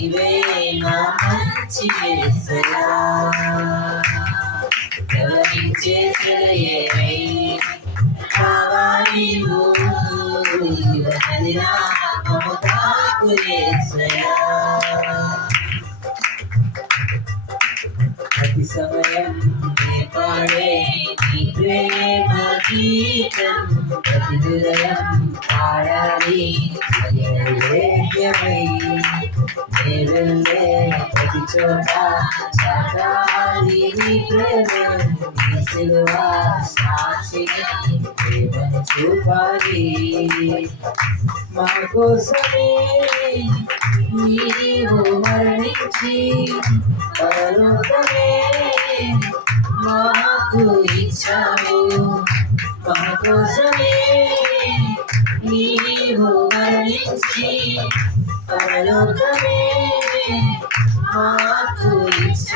నీవే నా మంచి యేసయ్యా ఎవరించే సెలయేవై కావాలివు ఇవన్నీ నా మమతాకు యేసయ్యా ప్రతి సమయం నే పాడే నీ ప్రేమ గీతం ప్రతి హృదయం పాడాలి నైవేద్యమై నే వెళ్ళే ప్రతి చోట చాటాలి నీ ప్రేమ నీ సిలువ సాక్షిగా ప్రేమను చూపాలి మా కోసమే నీవు మరణించి పరలోకమే మాకు ఇచ్చావు మా కోసమే నీవు మరణించి పరలోకమే మాకు ఇచ్చావు